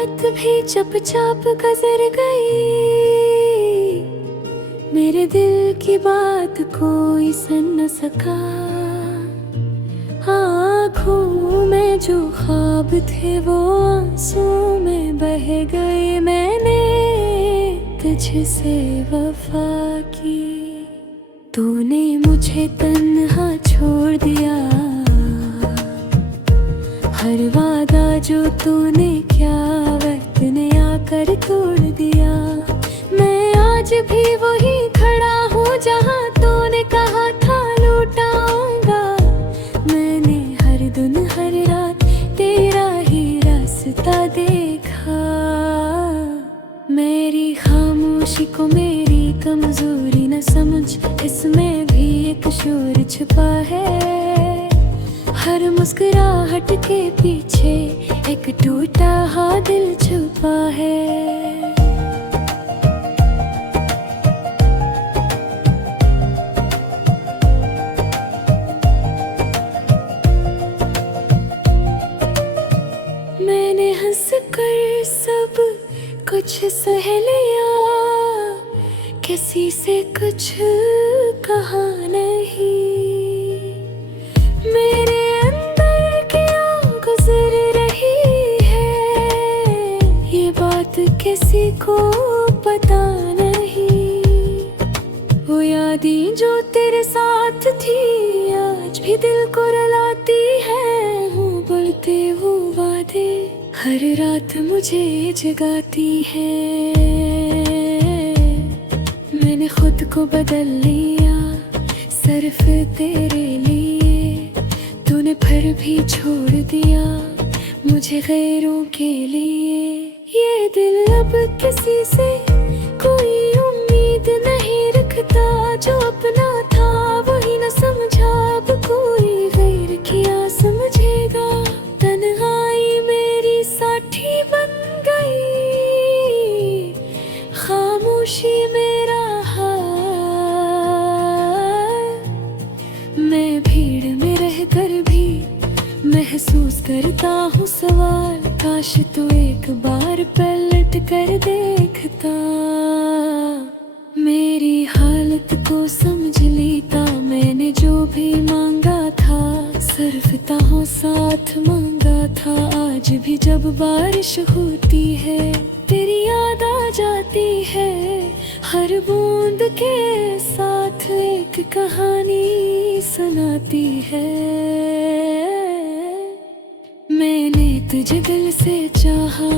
बात भी चुपचाप गुजर गई। मेरे दिल की बात कोई सुन न सका। आँखों में जो ख्वाब थे वो आंसू में बह गए। मैंने तुझसे वफा की, तूने मुझे तन्हा छोड़ दिया। हर वादा जो तूने क्या वक्त ने आकर तोड़ दिया। मैं आज भी वही खड़ा हूँ जहाँ तूने कहा था लौटाऊंगा। मैंने हर दिन हर रात तेरा ही रास्ता देखा। मेरी खामोशी को मेरी कमजोरी न समझ, इसमें भी एक शोर छुपा है। हर मुस्कुराहट के पीछे एक टूटा हुआ दिल छुपा है। मैंने हंसकर सब कुछ सह लिया, किसी से कुछ कहा नहीं। मेरे अंदर क्या गुजर रही है, ये बात किसी को पता नहीं। वो यादें जो तेरे साथ थी आज भी दिल को रुलाती है। हूँ बोलते वो वादे हर रात मुझे जगाती है। मैंने खुद को बदल लिया सिर्फ तेरे लिए। तूने फिर भी छोड़ दिया मुझे गैरों के लिए। ये दिल अब किसी से कोई उम्मीद नहीं रखता। जो अपना था वही न समझा, अब कोई गैर किया समझेगा। तन्हाई मेरी साथी बन गई, खामोशी मेरा हाल। मैं भीड़ में रहकर भी महसूस करता हूँ सवाल। काश तू एक बार पलट कर देखता, मेरी हालत को समझ लेता। मैंने जो भी मांगा था सिर्फ ताहों साथ मांगा था। आज भी जब बारिश होती है तेरी याद आ जाती है। हर बूंद के साथ एक कहानी सुनाती है। मैंने तुझे दिल से चाहा,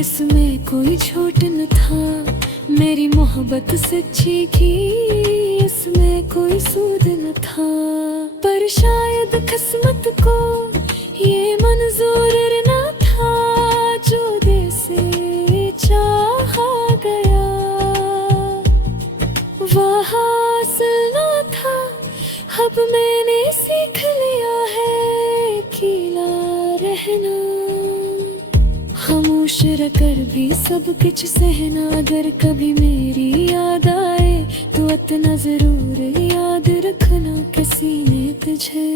इसमें कोई झूठ न था। मेरी मोहब्बत सच्ची थी, इसमें कोई सूद न था। पर शायद किस्मत को ये मंजूर न था, जो दिल से चाहा गया वह हासिल न था। अब मैंने सीख लिया है अकेला रहना, खामोश रहकर भी सब कुछ सहना। अगर कभी मेरी याद आए तो इतना जरूर याद रखना, किसी ने तुझे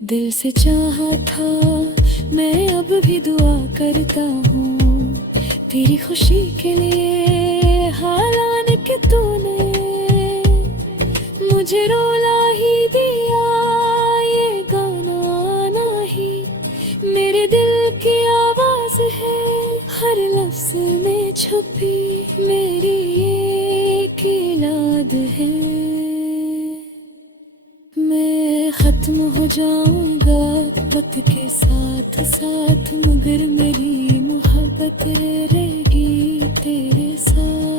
दिल से चाहा था। मैं अब भी दुआ करता हूँ तेरी खुशी के लिए। हालांकि तूने मुझे रुला ही दिया, ये गाना नहीं मेरे दिल की आवाज है। हर लफ्ज में छुपी मेरी एक याद है। मैं खत्म हो जाऊंगा वक्त के साथ साथ, मगर मेरी मोहब्बत रहेगी तेरे साथ।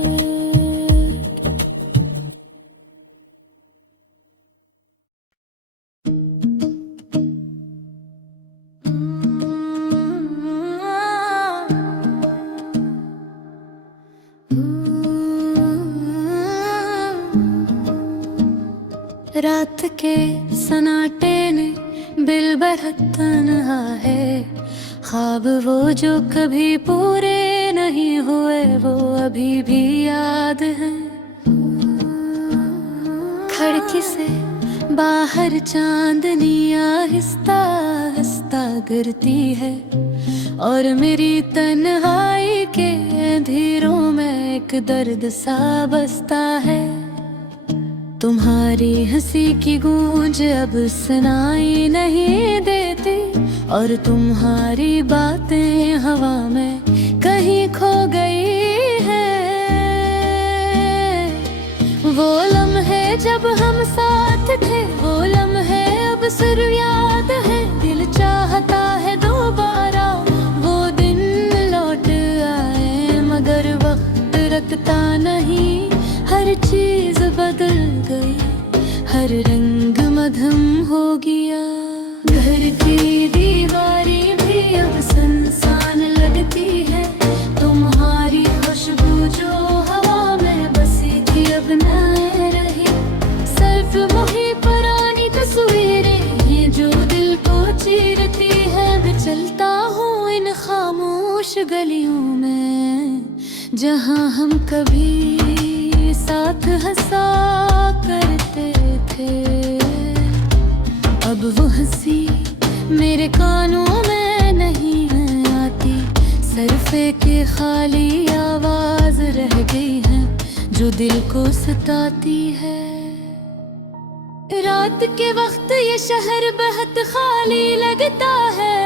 रात के सन्नाटे ने दिल बरहत तन्हा है। ख्वाब वो जो कभी पूरे नहीं हुए वो अभी भी याद है। खिड़की से बाहर चांदनी आहिस्ता आहिस्ता गिरती है। और मेरी तन्हाई के अंधेरों में एक दर्द सा बसता है। तुम्हारी हंसी की गूंज अब सुनाई नहीं देती, और तुम्हारी बातें हवा में कहीं खो गई है। वो लम्हे जब हम साथ थे, वो लम्हे अब सिर्फ याद है। दिल चाहता है दोबारा वो दिन लौट आए, मगर वक्त रखता नहीं। हर चीज बदल गई, हर रंग मधुम हो गया। घर की दीवारें भी अब सुनसान लगती है। तुम्हारी खुशबू जो हवा में बसी थी अब न रही। सिर्फ वही पुरानी तस्वीरें हैं जो दिल को चीरती है। मैं चलता हूँ इन खामोश गलियों में, जहाँ हम कभी साथ हंसा करते थे। अब वो हंसी मेरे कानों में नहीं आती, सिर्फ एक खाली आवाज रह गई है जो दिल को सताती है। रात के वक्त ये शहर बहुत खाली लगता है।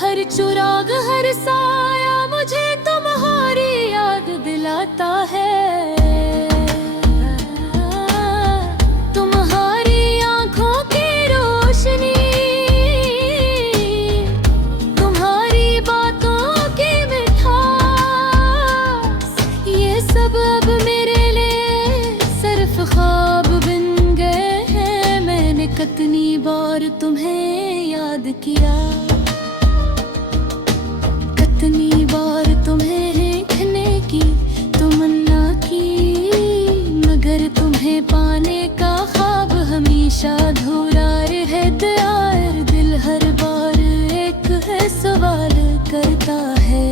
हर चुराग हर साया मुझे तुम्हारी याद दिलाता है। कितनी बार तुम्हें याद किया, कितनी बार तुम्हें देखने की तमन्ना की, मगर तुम्हें पाने का ख्वाब हमेशा अधूरा रहता है। दिल हर बार एक है सवाल करता है,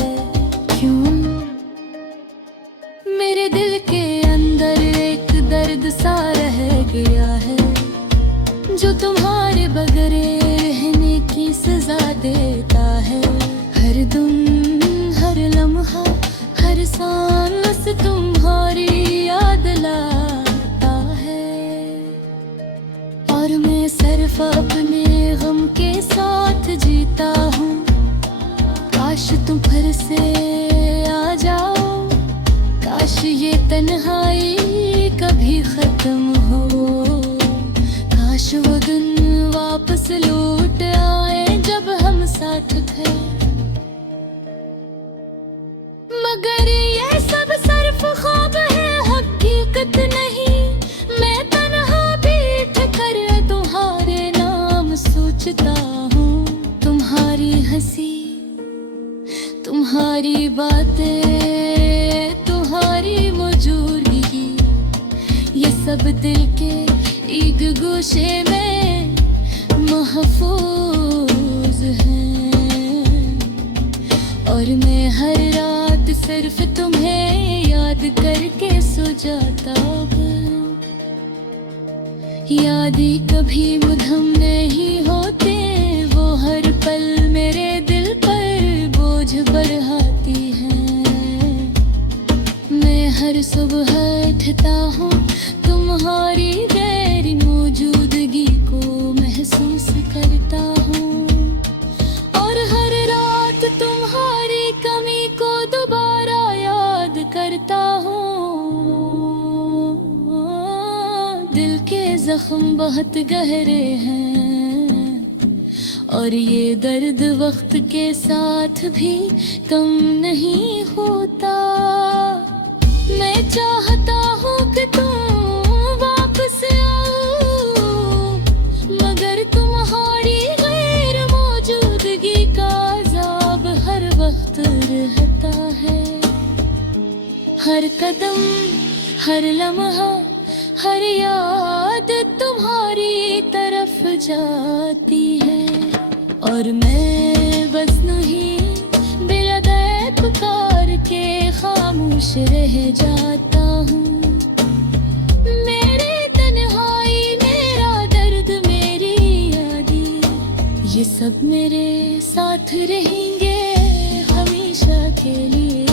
क्यों? मेरे दिल के अंदर एक दर्द सा रह गया है, जो तुम्हारे बगैर रहने की सजा देता है। हर दिन हर लम्हा हर सांस तुम्हारी याद लाता है, और मैं सिर्फ अपने गम के साथ जीता हूँ। काश तुम फिर से आ जाओ, काश ये तन्हाई कभी खत्म हो। वो दिन वापस लौट आए जब हम साथ थे, मगर ये सब सिर्फ ख्वाब है, हकीकत नहीं। मैं तन्हा बैठ कर तुम्हारे नाम सोचता हूँ। तुम्हारी हंसी, तुम्हारी बातें, तुम्हारी मौजूदगी, ये सब दिल के एक गोशे में महफूज हैं। और मैं हर रात सिर्फ तुम्हें याद करके सो जाता हूँ। यादें कभी मुधम नहीं होते, वो हर पल मेरे दिल पर बोझ बढ़ाती हैं। मैं हर सुबह उठता हूँ तुम्हारी गैर मौजूदगी को महसूस करता हूँ, और हर रात तुम्हारी कमी को दोबारा याद करता हूँ। दिल के जख्म बहुत गहरे हैं, और ये दर्द वक्त के साथ भी कम नहीं होता। मैं चाहता हूँ कि तुम वापस आओ, मगर तुम्हारी गैर मौजूदगी का अज़ाब हर वक्त रहता है। हर कदम हर लम्हा हर याद तुम्हारी तरफ जाती है, और मैं बस नहीं बिलदे पुकार के खामोश रह जाता हूँ। मेरी तन्हाई, मेरा दर्द, मेरी यादें, ये सब मेरे साथ रहेंगे हमेशा के लिए।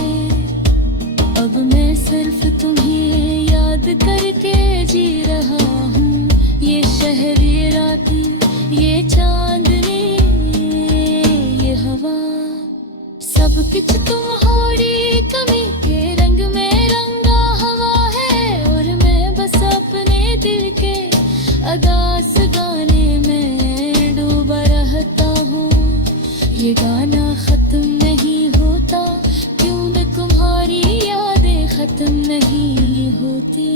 अब मैं सिर्फ तुम्हें याद करके जी रहा हूँ। ये शहर, ये रातें, ये चांदनी, ये हवा, सब कुछ तुम्हारी कमी के रंग में रंगा हुआ है। और मैं बस अपने दिल के अदास गाने में डूबा रहता हूँ। ये गाना खत्म नहीं होता, क्यों मैं तुम्हारी यादें खत्म नहीं होती।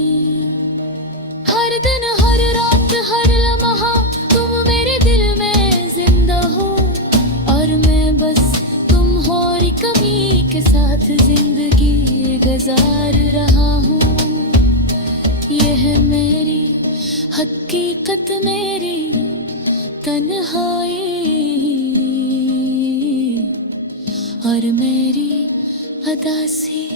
हर दिन, हर रात, हर लम्हा तुम मेरे दिल में जिंदा हो। और मैं बस तुम्हारी कमी के साथ जिंदगी गुजार रहा हूँ। ये है मेरी हकीकत, मेरी तन्हाई और मेरी अदासी।